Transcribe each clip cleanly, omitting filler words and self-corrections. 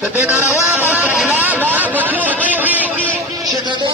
د دې ناروا موضوع خلاف دا په ټول کلي کې چې د دې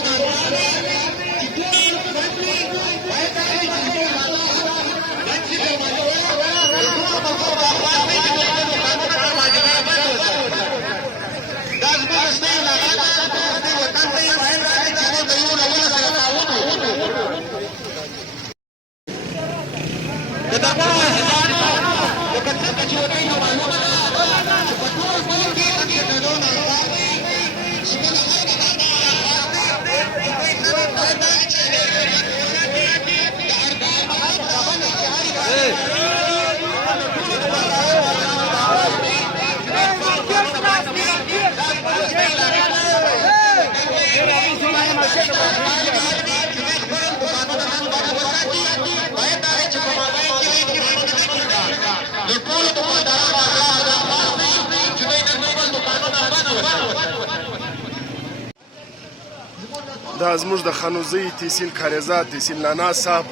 دا زموږ د خانوزۍ تحصیل کاریزات تحصیل نانا صاحب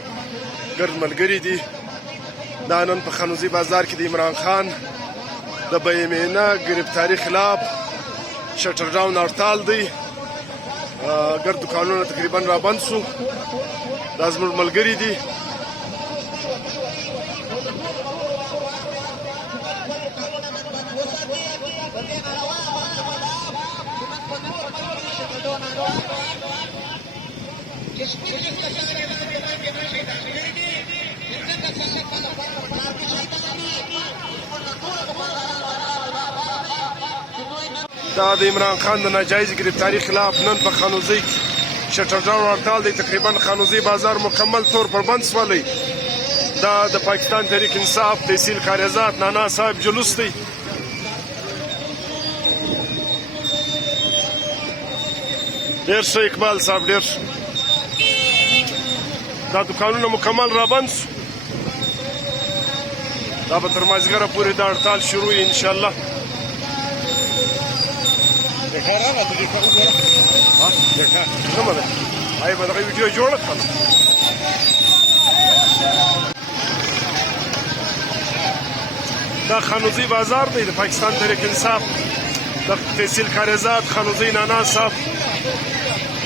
ګرد ملګري دي. دا نن په خانوزۍ بازار کې د عمران خان د بیمینه گرفتاری خلاف شټر ډاون هړتال دی. ګرد دکانونه تقریبا را بند شو. دا زموږ ملګري دي. دا د عمران خان د ناجایز گرفتاری خلاف نن په خانوزۍ شټر ډاون هړتال دی. تقریبا خانوزۍ بازار مکمل طور پر بند شولی. دا د پاکستان تحریک انصاف تحصیل کاریزات نانا صاحب جلوس دی. ډېر ښه اقبال صاحب، ډېر دا دکانونه مکمل را بند شو. دا به تر مازدیګره پورې دا هړتال شروع وي انشاءالله. کومه ده؟ هغې به دغه ویډیو جوړه کړه. دا خانوزۍ بازار دی د پاکستان تحریک انصاف د تحصیل کاریزات خانوزۍ نانا صاحب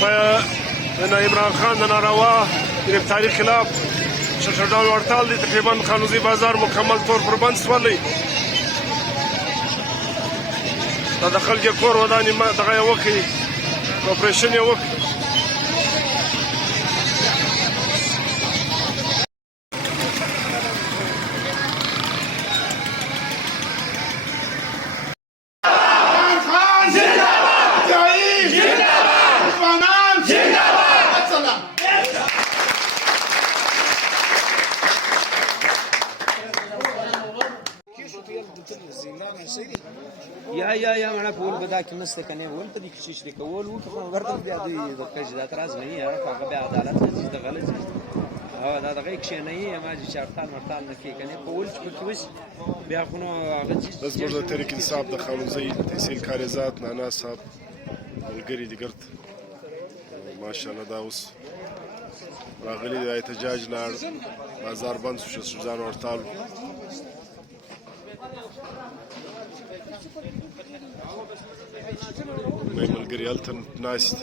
په عمران خان د ناروا گرفتاری خلاف شټر ډاون هړتال دی. تقریبا خانوزۍ بازار مکمل طور پر بند شولی. دا د خلکو کور ودانې دغه یې وکړي، اپریشن یې وکړي. یا معنی پول بدا کې نسته کنه ول په دې کې شریک کول او ورته بیا دوی د قضیات راز نه یې هغه بیا عدالت نه د غلط او دا دغه کې نه یې ما چې شرطال مرتال نه کې کنه پول کې وس بیا خو نو هغه چې زموږ د تحریک انصاف د خانوزۍ تحصیل کاریزات نانا صاحب ملګري دي ګرد ماشاءالله. دا اوس راغلي د احتجاج لاړ بازار بند شو شټر ډاون هړتال. مې ملګري هلته ناست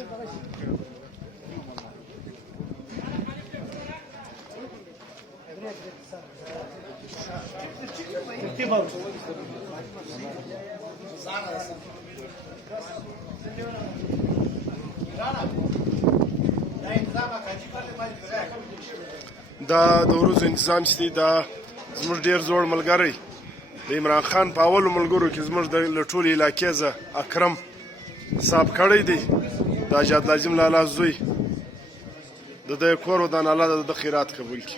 دا د ورځو انتظام چې دی دا زموږ ډېر زوړ ملګری د عمران خان په اولو ملګرو کې زموږ د ټولې علاقې زه اکرم صاحب کړی دی. د حاجي عبدالعظیم لالا زوی د ده کور ودان الله د ده خیرات قبول کړي.